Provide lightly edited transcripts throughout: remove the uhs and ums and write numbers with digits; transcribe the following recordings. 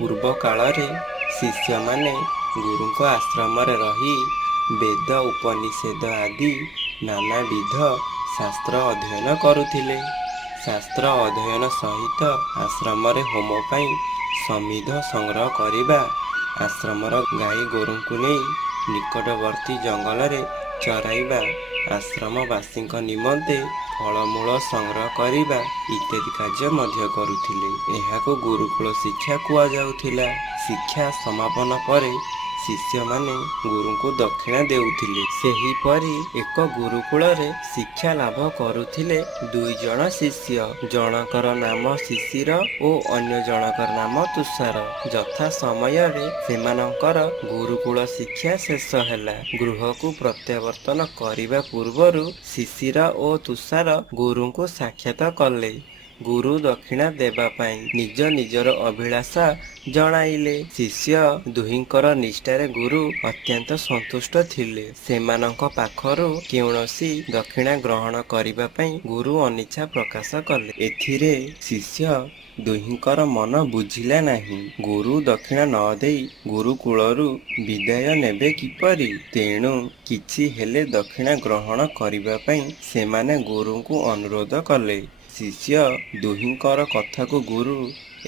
ପୂର୍ବ କାଳରେ ଶିଷ୍ୟମାନେ ଗୁରୁଙ୍କ ଆଶ୍ରମରେ ରହି ବେଦ ଉପନିଷେଦ ଆଦି ନାନାବିଧ ଶାସ୍ତ୍ର ଅଧ୍ୟୟନ କରୁଥିଲେ। ଶାସ୍ତ୍ର ଅଧ୍ୟୟନ ସହିତ ଆଶ୍ରମରେ ହୋମ ପାଇଁ ସମିଧ ସଂଗ୍ରହ କରିବା, ଆଶ୍ରମର ଗାଈ ଗୋରୁଙ୍କୁ ନେଇ ନିକଟବର୍ତ୍ତୀ ଜଙ୍ଗଲରେ ଚରାଇବା, ଆଶ୍ରମବାସୀଙ୍କ ନିମନ୍ତେ ଫଳମୂଳ ସଂଗ୍ରହ କରିବା ଇତ୍ୟାଦି କାର୍ଯ୍ୟ ମଧ୍ୟ କରୁଥିଲେ। ଏହାକୁ ଗୁରୁକୁଳ ଶିକ୍ଷା କୁହାଯାଉଥିଲା। ଶିକ୍ଷା ସମାପନ ପରେ ଶିଷ୍ୟମାନେ ଗୁରୁଙ୍କୁ ଦକ୍ଷିଣା ଦେଉଥିଲେ। ସେହିପରି ଏକ ଗୁରୁକୁଳରେ ଶିକ୍ଷା ଲାଭ କରୁଥିଲେ ଦୁଇଜଣ ଶିଷ୍ୟ। ଜଣକର ନାମ ଶିଶିର ଓ ଅନ୍ୟ ଜଣକର ନାମ ତୁଷାର। ଯଥା ସମୟରେ ସେମାନଙ୍କର ଗୁରୁକୁଳ ଶିକ୍ଷା ଶେଷ ହେଲା। ଗୃହକୁ ପ୍ରତ୍ୟାବର୍ତ୍ତନ କରିବା ପୂର୍ବରୁ ଶିଶିର ଓ ତୁଷାର ଗୁରୁଙ୍କୁ ସାକ୍ଷାତ କଲେ। ଗୁରୁ ଦକ୍ଷିଣା ଦେବା ପାଇଁ ନିଜ ନିଜର ଅଭିଳାଷା ଜଣାଇଲେ। ଶିଷ୍ୟ ଦୁହିଁଙ୍କର ନିଷ୍ଠାରେ ଗୁରୁ ଅତ୍ୟନ୍ତ ସନ୍ତୁଷ୍ଟ ଥିଲେ। ସେମାନଙ୍କ ପାଖରୁ କୌଣସି ଦକ୍ଷିଣା ଗ୍ରହଣ କରିବା ପାଇଁ ଗୁରୁ ଅନିଚ୍ଛା ପ୍ରକାଶ କଲେ। ଏଥିରେ ଶିଷ୍ୟ ଦୁହିଁଙ୍କର ମନ ବୁଝିଲା ନାହିଁ। ଗୁରୁ ଦକ୍ଷିଣା ନ ଦେଇ ଗୁରୁକୁଳରୁ ବିଦାୟ ନେବେ କିପରି? ତେଣୁ କିଛି ହେଲେ ଦକ୍ଷିଣା ଗ୍ରହଣ କରିବା ପାଇଁ ସେମାନେ ଗୁରୁଙ୍କୁ ଅନୁରୋଧ କଲେ। ଶିଷ୍ୟ ଦୁହିଁଙ୍କର କଥାକୁ ଗୁରୁ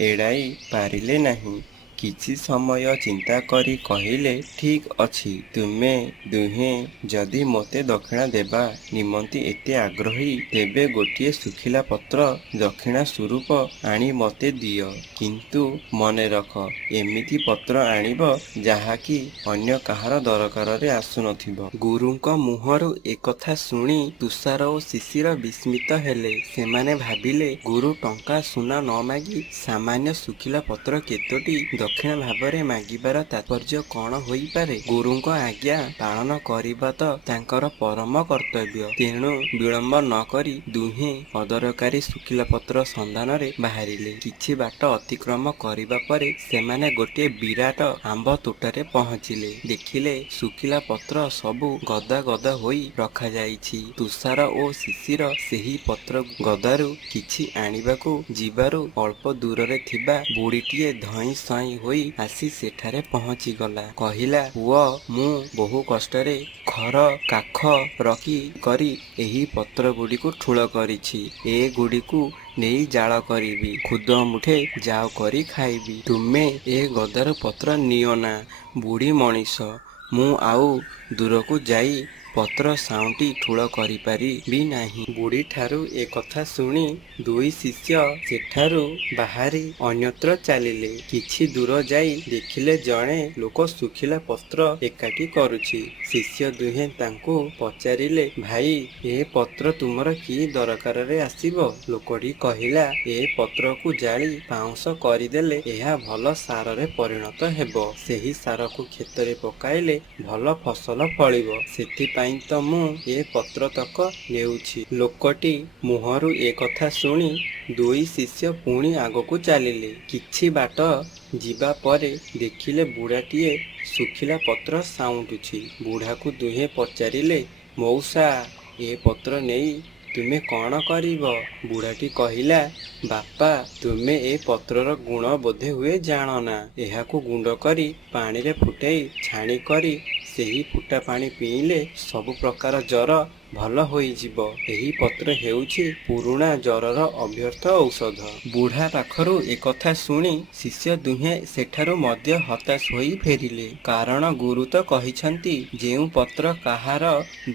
ଏଡ଼ାଇ ପାରିଲେ ନାହିଁ। କିଛି ସମୟ ଚିନ୍ତା କରି କହିଲେ, ଠିକ୍ ଅଛି, ତୁମେ ଦୁହେଁ ଯଦି ମୋତେ ଦକ୍ଷିଣା ଦେବା ନିମନ୍ତେ ଏତେ ଆଗ୍ରହୀ, ତେବେ ଗୋଟିଏ ଶୁଖିଲା ପତ୍ର ଦକ୍ଷିଣା ସ୍ୱରୂପ ଆଣି ମୋତେ ଦିଅ। କିନ୍ତୁ ମନେ ରଖ, ଏମିତି ପତ୍ର ଆଣିବ ଯାହାକି ଅନ୍ୟ କାହାର ଦରକାରରେ ଆସୁନଥିବ। ଗୁରୁଙ୍କ ମୁହଁରୁ ଏକଥା ଶୁଣି ତୁଷାର ଓ ଶିଶିର ବିସ୍ମିତ ହେଲେ। ସେମାନେ ଭାବିଲେ, ଗୁରୁ ଟଙ୍କା ସୁନା ନ ମାଗି ସାମାନ୍ୟ ଶୁଖିଲା ପତ୍ର କେତୋଟି ଦକ୍ଷିଣା ଭାବରେ ମାଗିବାର ତାତ୍ପର୍ଯ୍ୟ କ'ଣ ହୋଇପାରେ? ଗୁରୁଙ୍କ ଆଜ୍ଞା ପାଳନ କରିବା ତ ତାଙ୍କର ପରମ କର୍ତ୍ତବ୍ୟ। ତେଣୁ ବିଳମ୍ବ ନ କରି ଦୁହେଁ ଅଦରକାରୀ ଶୁଖିଲା ପତ୍ର ସନ୍ଧାନରେ ବାହାରିଲେ। କିଛି ବାଟ ଅତିକ୍ରମ କରିବା ପରେ ସେମାନେ ଗୋଟିଏ ବିରାଟ ଆମ୍ବ ତୋଟାରେ ପହଞ୍ଚିଲେ। ଦେଖିଲେ ଶୁଖିଲା ପତ୍ର ସବୁ ଗଦା ଗଦା ହୋଇ ରଖାଯାଇଛି। ତୁଷାର ଓ ଶିଶିର ସେହି ପତ୍ର ଗଦାରୁ କିଛି ଆଣିବାକୁ ଯିବାରୁ ଅଳ୍ପ ଦୂରରେ ଥିବା ବୁଢ଼ୀଟିଏ ଧଇଁ ସଇଁ ହୋଇ ଆସି ସେଠାରେ ପହଞ୍ଚିଗଲା। କହିଲା, ପୁଅ, ମୁଁ ବହୁ କଷ୍ଟରେ ଖର କାଖ ରଖି କରି ଏହି ପତ୍ରଗୁଡ଼ିକୁ ଠୁଳ କରିଛି। ଏଗୁଡ଼ିକୁ ନେଇ ଜାଳ କରିବି, ଖୁଦ ମୁଠେ ଯାଉ କରି ଖାଇବି। ତୁମେ ଏ ଗଦାରୁ ପତ୍ର ନିଅ ନା। ବୁଢ଼ୀ ମଣିଷ, ମୁଁ ଆଉ ଦୂରକୁ ଯାଇ ପତ୍ର ସାଉଁଟି ଠୁଳ କରିପାରିବି ନାହିଁ। ବୁଢ଼ୀଠାରୁ ଏ କଥା ଶୁଣି ଦୁଇ ଶିଷ୍ୟ ସେଠାରୁ ବାହାରି ଅନ୍ୟତ୍ର ଚାଲିଲେ। କିଛି ଦୂର ଯାଇ ଦେଖିଲେ ଜଣେ ଲୋକ ଶୁଖିଲା ପତ୍ର ଏକାଠି କରୁଛି। ଶିଷ୍ୟ ଦୁହେଁ ତାଙ୍କୁ ପଚାରିଲେ, ଭାଇ, ଏ ପତ୍ର ତୁମର କି ଦରକାରରେ ଆସିବ? ଲୋକଟି କହିଲା, ଏ ପତ୍ରକୁ ଜାଳି ପାଉଁଶ କରିଦେଲେ ଏହା ଭଲ ସାରରେ ପରିଣତ ହେବ। ସେହି ସାରକୁ କ୍ଷେତରେ ପକାଇଲେ ଭଲ ଫସଲ ଫଳିବ। ସେଥିପାଇଁ ତ ମୁଁ ଏ ପତ୍ରତକ ନେଉଛି। ଲୋକଟି ମୁହଁରୁ ଏ କଥା ଶୁଣି ଦୁଇ ଶିଷ୍ୟ ପୁଣି ଆଗକୁ ଚାଲିଲେ। କିଛି ବାଟ ଯିବା ପରେ ଦେଖିଲେ ବୁଢ଼ାଟିଏ ଶୁଖିଲା ପତ୍ର ସାଉଁଟୁଛି। ବୁଢ଼ାକୁ ଦୁହେଁ ପଚାରିଲେ, ମଉସା, ଏ ପତ୍ର ନେଇ ତୁମେ କ'ଣ କରିବ? ବୁଢ଼ାଟି କହିଲା, ବାପା, ତୁମେ ଏ ପତ୍ରର ଗୁଣ ବୋଧେ ହୁଏ ଜାଣନା। ଏହାକୁ ଗୁଣ୍ଡ କରି ପାଣିରେ ଫୁଟାଇ ଛାଣି କରି ସେହି ଫୁଟା ପାଣି ପିଇଲେ ସବୁ ପ୍ରକାର ଜ୍ୱର ଭଲ ହୋଇଯିବ। ଏହି ପତ୍ର ହେଉଛି ପୁରୁଣା ଜ୍ୱରର ଅବ୍ୟର୍ଥ ଔଷଧ। ବୁଢ଼ା ପାଖରୁ ଏକଥା ଶୁଣି ଶିଷ୍ୟ ଦୁହେଁ ସେଠାରୁ ମଧ୍ୟ ହତାଶ ହୋଇ ଫେରିଲେ। କାରଣ ଗୁରୁ ତ କହିଛନ୍ତି, ଯେଉଁ ପତ୍ର କାହାର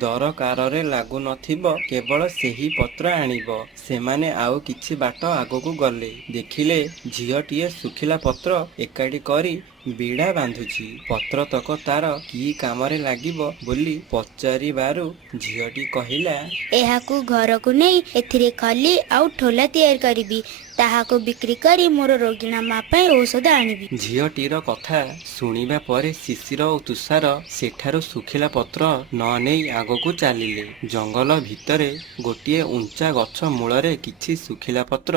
ଦରକାରରେ ଲାଗୁନଥିବ କେବଳ ସେହି ପତ୍ର ଆଣିବ। ସେମାନେ ଆଉ କିଛି ବାଟ ଆଗକୁ ଗଲେ। ଦେଖିଲେ ଝିଅଟିଏ ଶୁଖିଲା ପତ୍ର ଏକାଠି କରି ବିଡ଼ା ବାନ୍ଧୁଛି। ପତ୍ରତକ ତାର କି କାମରେ ଲାଗିବ ବୋଲି ପଚାରିବାରୁ ଝିଅଟି କହିଲା, ଏହାକୁ ଘରକୁ ନେଇ ଏଥିରେ ଖଲି ଆଉ ଠୋଲା ତିଆରି କରିବି। ତାହାକୁ ବିକ୍ରି କରି ମୋର ରୋଗିଣା ମା ପାଇଁ ଔଷଧ ଆଣିବି। ଝିଅଟିର କଥା ଶୁଣିବା ପରେ ଶିଶିର ଓ ତୁଷାର ସେଠାରୁ ଶୁଖିଲା ପତ୍ର ନ ନେଇ ଆଗକୁ ଚାଲିଲେ। ଜଙ୍ଗଲ ଭିତରେ ଗୋଟିଏ ଉଞ୍ଚା ଗଛ ମୂଳରେ କିଛି ଶୁଖିଲା ପତ୍ର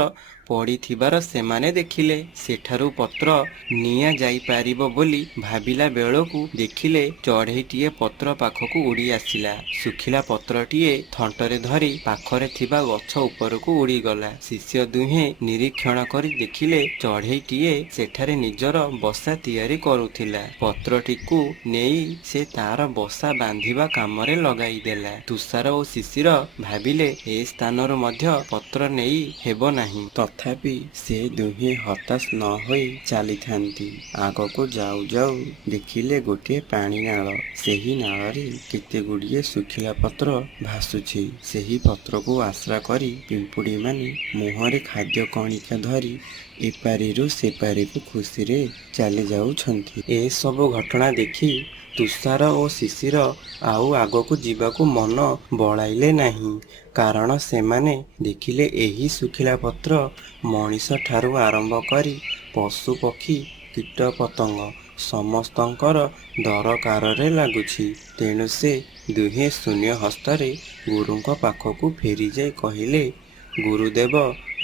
ପଡ଼ିଥିବାର ସେମାନେ ଦେଖିଲେ। ସେଠାରୁ ପତ୍ର ନିଆ ଯାଇପାରିବ ବୋଲି ଭାବିଲା ବେଳକୁ ଦେଖିଲେ ଚଢ଼େଇଟିଏ ପତ୍ର ପାଖକୁ ଉଡ଼ି ଆସିଲା। ଶୁଖିଲା ପତ୍ରଟିଏ ଥଣ୍ଟରେ ଧରି ପାଖରେ ଥିବା ଗଛ ଉପରକୁ ଉଡ଼ିଗଲା। ଶିଷ୍ୟ ଦୁହେଁ ନିରୀକ୍ଷଣ କରି ଦେଖିଲେ ଚଢ଼େଇଟିଏ ସେଠାରେ ନିଜର ବସା ତିଆରି କରୁଥିଲା। ପତ୍ରଟିକୁ ନେଇ ସେ ତାର ବସା ବାନ୍ଧିବା କାମରେ ଲଗାଇଦେଲା। ତୁଷାର ଓ ଶିଶିର ଭାବିଲେ ଏ ସ୍ଥାନରୁ ମଧ୍ୟ ପତ୍ର ନେଇ ହେବ ନାହିଁ। ତଥାପି ସେ ଦୁହେଁ ହତାଶ ନ ହୋଇ ଚାଲିଥାନ୍ତି। ଆଗକୁ ଯାଉ ଯାଉ ଦେଖିଲେ ଗୋଟିଏ ପାଣି ନାଳ। ସେହି ନାଳରେ କେତେଗୁଡ଼ିଏ ଶୁଖିଲା ପତ୍ର ଭାସୁଛି। ସେହି ପତ୍ରକୁ ଆଶ୍ରା କରି ପିମ୍ପୁଡ଼ିମାନେ ମୁହଁରେ ଖାଦ୍ୟ କଣିକା ଧରି ଏପାରିରୁ ସେପାରିକୁ ଖୁସିରେ ଚାଲି ଯାଉଛନ୍ତି। ଏସବୁ ଘଟଣା ଦେଖି ତୁଷାର ଓ ଶିଶିର ଆଉ ଆଗକୁ ଯିବାକୁ ମନ ବଳାଇଲେ ନାହିଁ। କାରଣ ସେମାନେ ଦେଖିଲେ ଏହି ଶୁଖିଲା ପତ୍ର ମଣିଷଠାରୁ ଆରମ୍ଭ କରି ପଶୁ ପକ୍ଷୀ କୀଟପତଙ୍ଗ ସମସ୍ତଙ୍କର ଦରକାରରେ ଲାଗୁଛି। ତେଣୁ ସେ ଦୁହେଁ ଶୂନ୍ୟ ହସ୍ତରେ ଗୁରୁଙ୍କ ପାଖକୁ ଫେରିଯାଇ କହିଲେ, ଗୁରୁଦେବ,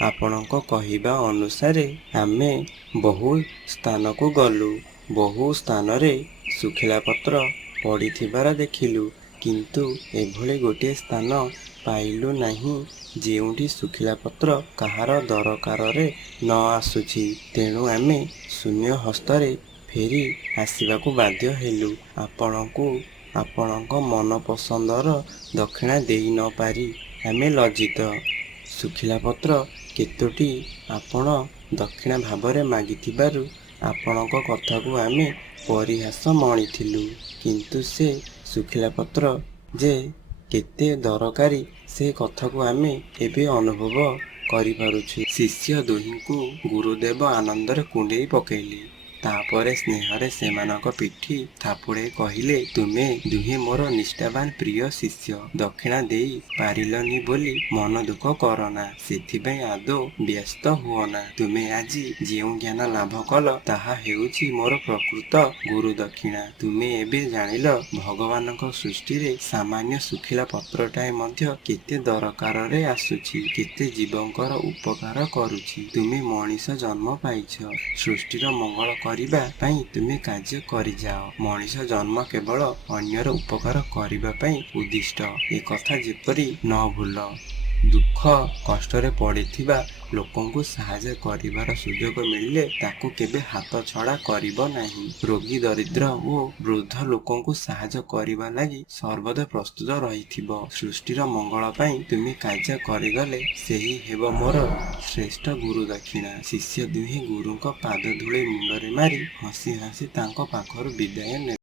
ଆପଣଙ୍କ କହିବା ଅନୁସାରେ ଆମେ ବହୁ ସ୍ଥାନକୁ ଗଲୁ। ବହୁ ସ୍ଥାନରେ ଶୁଖିଲା ପତ୍ର ପଡ଼ିଥିବାର ଦେଖିଲୁ, କିନ୍ତୁ ଏଭଳି ଗୋଟିଏ ସ୍ଥାନ ପାଇଲୁ ନାହିଁ ଯେଉଁଠି ଶୁଖିଲା ପତ୍ର କାହାର ଦରକାରରେ ନ ଆସୁଛି। ତେଣୁ ଆମେ ଶୂନ୍ୟ ହସ୍ତରେ ଫେରି ଆସିବାକୁ ବାଧ୍ୟ ହେଲୁ। ଆପଣଙ୍କୁ ଆପଣଙ୍କ ମନପସନ୍ଦର ଦକ୍ଷିଣା ଦେଇ ନ ପାରି ଆମେ ଲଜ୍ଜିତ। ଶୁଖିଲା ପତ୍ର କେତୋଟି ଆପଣ ଦକ୍ଷିଣା ଭାବରେ ମାଗିଥିବାରୁ ଆପଣଙ୍କ କଥାକୁ ଆମେ ପରିହାସ ମଣିଥିଲୁ। କିନ୍ତୁ ସେ ଶୁଖିଲା ପତ୍ର ଯେ କେତେ ଦରକାରୀ ସେ କଥାକୁ ଆମେ ଏବେ ଅନୁଭବ କରିପାରୁଛୁ। ଶିଷ୍ୟ ଦୁହିଁଙ୍କୁ ଗୁରୁଦେବ ଆନନ୍ଦରେ କୁଣ୍ଢେଇ ପକାଇଲେ। ତାପରେ ସ୍ନେହରେ ସେମାନଙ୍କ ପିଠି ଥାପୁଡ଼ାଇ କହିଲେ, ତୁମେ ଦୁହେଁ ମୋର ନିଷ୍ଠାବାନ ପ୍ରିୟ ଶିଷ୍ୟ। ଦକ୍ଷିଣା ଦେଇ ପାରିଲନି ବୋଲି ମନ ଦୁଃଖ କରନା। ସେଥିପାଇଁ ଆଦୌ ବ୍ୟସ୍ତ ହୁଅନା। ତୁମେ ଆଜି ଯେଉଁ ଜ୍ଞାନ ଲାଭ କଲ ତାହା ହେଉଛି ମୋର ପ୍ରକୃତ ଗୁରୁ ଦକ୍ଷିଣା। ତୁମେ ଏବେ ଜାଣିଲ ଭଗବାନଙ୍କ ସୃଷ୍ଟିରେ ସାମାନ୍ୟ ଶୁଖିଲା ପତ୍ରଟାଏ ମଧ୍ୟ କେତେ ଦରକାରରେ ଆସୁଛି, କେତେ ଜୀବଙ୍କର ଉପକାର କରୁଛି। ତୁମେ ମଣିଷ ଜନ୍ମ ପାଇଛ, ସୃଷ୍ଟିର ମଙ୍ଗଳ କରିବା ପାଇଁ ତୁମେ କାର୍ଯ୍ୟ କରିଯାଅ। ମଣିଷ ଜନ୍ମ କେବଳ ଅନ୍ୟର ଉପକାର କରିବା ପାଇଁ ଉଦ୍ଦିଷ୍ଟ, ଏ କଥା ଯେପରି ନ ଭୁଲ। ଦୁଃଖ କଷ୍ଟରେ ପଡ଼ିଥିବା ଲୋକଙ୍କୁ ସାହାଯ୍ୟ କରିବାର ସୁଯୋଗ ମିଳିଲେ ତାକୁ କେବେ ହାତଛଡ଼ା କରିବ ନାହିଁ। ରୋଗୀ, ଦରିଦ୍ର ଓ ବୃଦ୍ଧ ଲୋକଙ୍କୁ ସାହାଯ୍ୟ କରିବା ଲାଗି ସର୍ବଦା ପ୍ରସ୍ତୁତ ରହିଥିବ। ସୃଷ୍ଟିର ମଙ୍ଗଳ ପାଇଁ ତୁମେ କାର୍ଯ୍ୟ କରିଗଲେ ସେହି ହେବ ମୋର ଶ୍ରେଷ୍ଠ ଗୁରୁ ଦକ୍ଷିଣା। ଶିଷ୍ୟ ଦୁହେଁ ଗୁରୁଙ୍କ ପାଦଧୂଳି ମୁଣ୍ଡରେ ମାରି ହସି ହସି ତାଙ୍କ ପାଖରୁ ବିଦାୟ ନେଲେ।